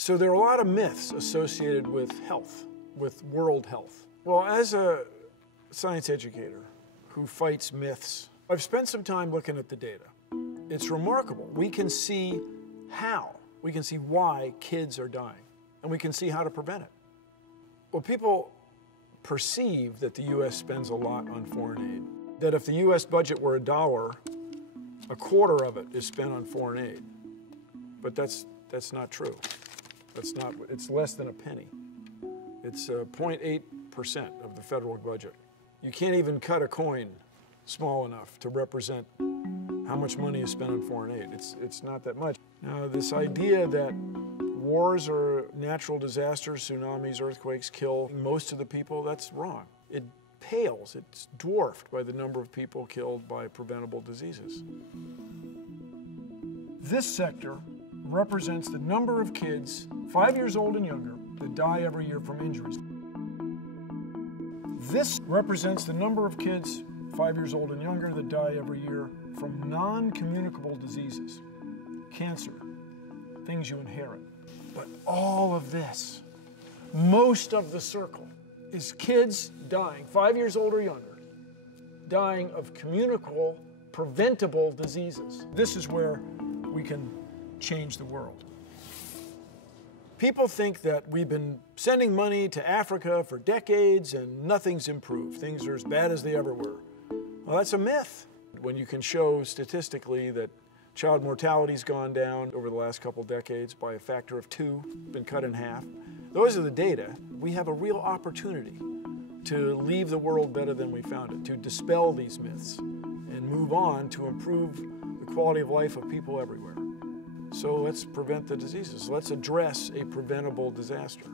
So there are a lot of myths associated with health, with world health. Well, as a science educator who fights myths, I've spent some time looking at the data. It's remarkable. We can see how, we can see why kids are dying, and we can see how to prevent it. Well, people perceive that the U.S. spends a lot on foreign aid, that if the U.S. budget were $1, a quarter of it is spent on foreign aid. But that's not true. It's less than a penny. It's 0.8% of the federal budget. You can't even cut a coin small enough to represent how much money is spent on foreign aid. It's not that much. Now, this idea that wars or natural disasters, tsunamis, earthquakes kill most of the people, that's wrong. It pales, it's dwarfed by the number of people killed by preventable diseases. This sector represents the number of kids 5 years old and younger that die every year from injuries. This represents the number of kids 5 years old and younger that die every year from non-communicable diseases, cancer, things you inherit. But all of this, most of the circle, is kids dying, 5 years old or younger, dying of communicable, preventable diseases. This is where we can change the world. People think that we've been sending money to Africa for decades and nothing's improved. Things are as bad as they ever were. Well, that's a myth. When you can show statistically that child mortality's gone down over the last couple decades by a factor of 2, been cut in half. Those are the data. We have a real opportunity to leave the world better than we found it, to dispel these myths and move on to improve the quality of life of people everywhere. So let's prevent the diseases. Let's address a preventable disaster.